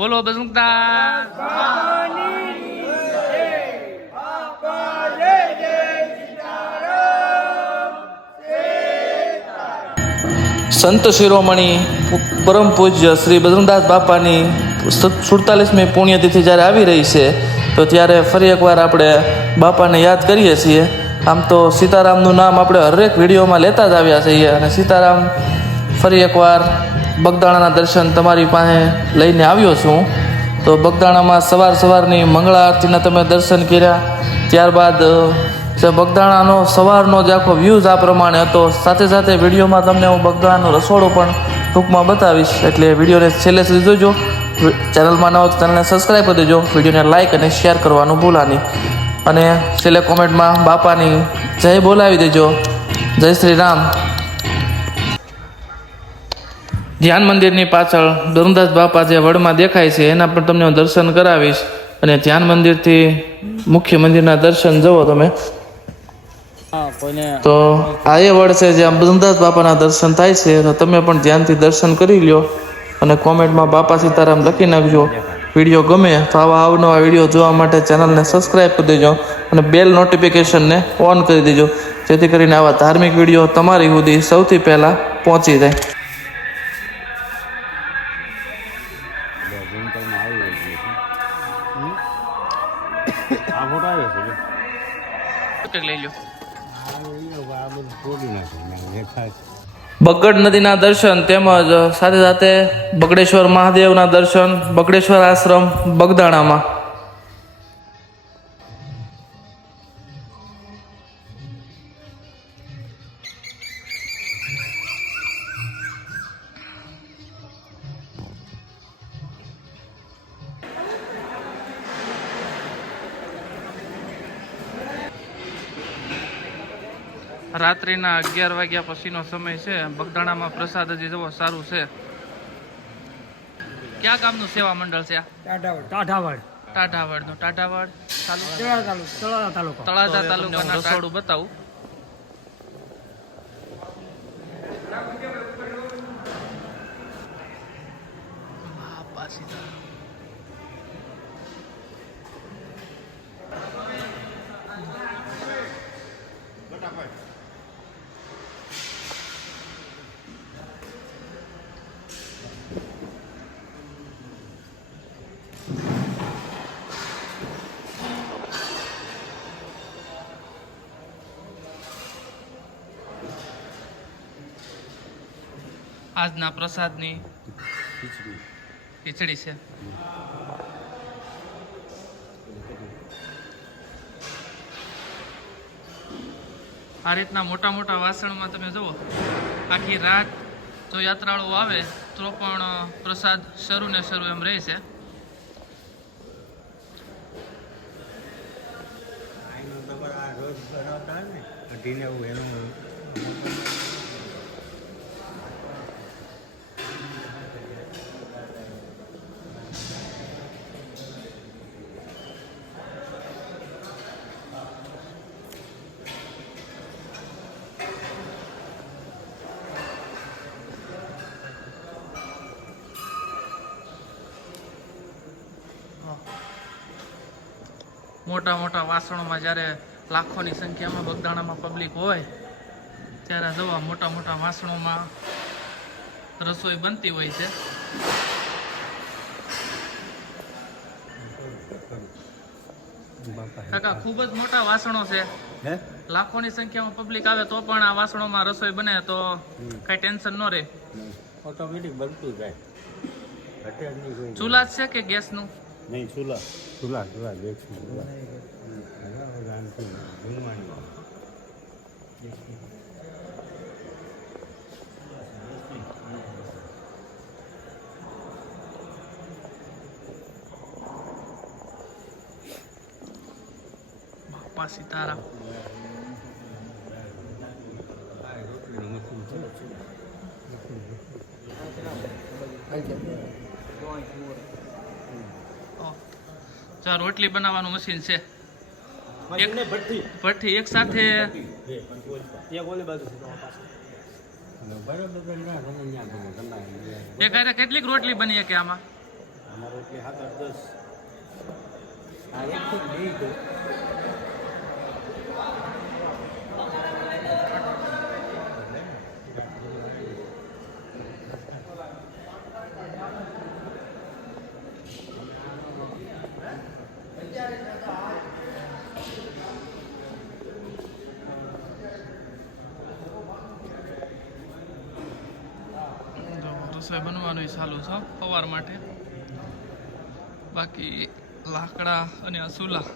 બોલો બજરંગદાસ સંત શિરોમણી પરમ પૂજ્ય શ્રી બજરંગદાસ બાપાની 47મી પુણ્યતિથિ જ્યારે આવી રહી છે તો ત્યારે ફરી એકવાર આપણે બાપાને યાદ કરીએ છીએ. આમ તો સીતારામનું નામ આપણે હરેક વિડીયોમાં લેતા જ આવ્યા છીએ અને સીતારામ ફરી એકવાર બગદાણાના દર્શન તમારી પાસે લઈને આવ્યો છું. તો બગદાણામાં સવારની મંગળા આરતીના તમે દર્શન કર્યા. ત્યારબાદ જે બગદાણાનો સવારનો જે આખો વ્યૂઝ આ પ્રમાણે હતો. સાથે સાથે વિડીયોમાં તમને હું બગદાણાનો રસોડો પણ ટૂંકમાં બતાવીશ, એટલે વિડીયોને છેલ્લે સુધી જોજો. ચેનલમાં ન હોય તો ચેનલને સબસ્ક્રાઈબ કરી દેજો, વિડીયોને લાઇક અને શેર કરવાનું ભૂલા નહીં. અને છેલ્લે કોમેન્ટમાં બાપાની જય બોલાવી દેજો. જય શ્રી રામ. ધ્યાન મંદિરની પાછળ બજરંગદાસ બાપા જે વડમાં દેખાય છે એના પણ તમને હું દર્શન કરાવીશ. અને ધ્યાન મંદિરથી મુખ્ય મંદિરના દર્શન જુઓ તમે તો આ એ વડ છે જ્યાં બજરંગદાસ બાપાના દર્શન થાય છે. તો તમે પણ ધ્યાનથી દર્શન કરી લ્યો અને કોમેન્ટમાં બાપા સીતારામ લખી નાખજો. વિડીયો ગમે તો આવા અવનવા વિડીયો જોવા માટે ચેનલને સબસ્ક્રાઈબ કરી દેજો અને બેલ નોટિફિકેશનને ઓન કરી દેજો, જેથી કરીને આવા ધાર્મિક વિડીયો તમારી સુધી સૌથી પહેલાં પહોંચી જાય. બગડ નદીના દર્શન તેમજ સાથે સાથે બગડેશ્વર મહાદેવના દર્શન, બગડેશ્વર આશ્રમ બગદાણામાં. રાત્રિના 11 વાગ્યા પછીનો સમય છે. બગદાણામાં પ્રસાદ હજી જવો સારું છે. ક્યાં ગામનું સેવા મંડળ છે? ટાઢાવડનું. ટાઢાવડ તળાજા તાલુકાના રસોડું બતાવું. આજના પ્રસાદની ખીચડી છે. આ રીતના મોટા મોટા વાસણમાં તમે જુઓ, આખી રાત જો યાત્રાળુઓ આવે તો પણ પ્રસાદ શરૂ ને શરૂ એમ રહે છે. મોટા મોટા વાસણોમાં જ્યારે લાખોની સંખ્યામાં બગદાણામાં પબ્લિક હોય ત્યારે જોવા મોટા મોટા વાસણોમાં રસોઈ બનતી હોય છે. કાકા ખૂબ જ મોટા વાસણો છે. લાખોની સંખ્યામાં પબ્લિક આવે તો પણ આ વાસણોમાં રસોઈ બને તો કઈ ટેન્શન ન રહે. ઓટોમેટિક બનતું જાય. ચૂલા છે કે ગેસનું? નહીં, ચૂલા. બાપા સીતારામ. રોટલી બનાવવાનું મશીન છે. ભઠ્ઠી એક સાથે એક કેટલીક રોટલી બની કે આમાં? અમારો એટલે 7-8-10 આ એકથી જ નહીં તો રસોઈ બનવાનું ચાલુ છે સવાર માટે. બાકી લાકડા અને અસુલા,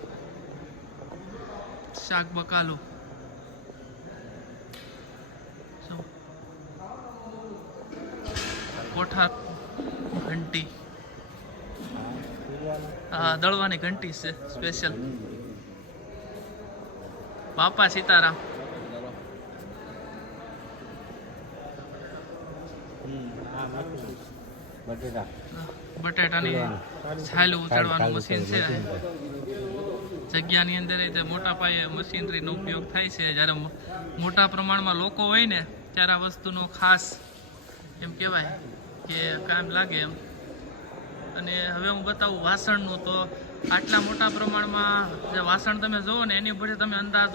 શાક બકાલું, કોઠાર, ઘંટી, હા દળવાની ઘંટી છે સ્પેશિયલ. બાપા સીતારામ. બટેટા બટેટાની છાલ ઉતારવાનું મશીન છે. જગ્યાની અંદર રીતે મોટા પાયે મશીનરીનો ઉપયોગ થાય છે. જ્યારે મોટા પ્રમાણમાં લોકો હોય ને ત્યારે આ વસ્તુનો ખાસ એમ કહેવાય કે કામ લાગે એમ. અને હવે હું બતાવું વાસણનું. તો આટલા મોટા પ્રમાણમાં જે વાસણ તમે જુઓ ને એની પછી તમે અંદાજ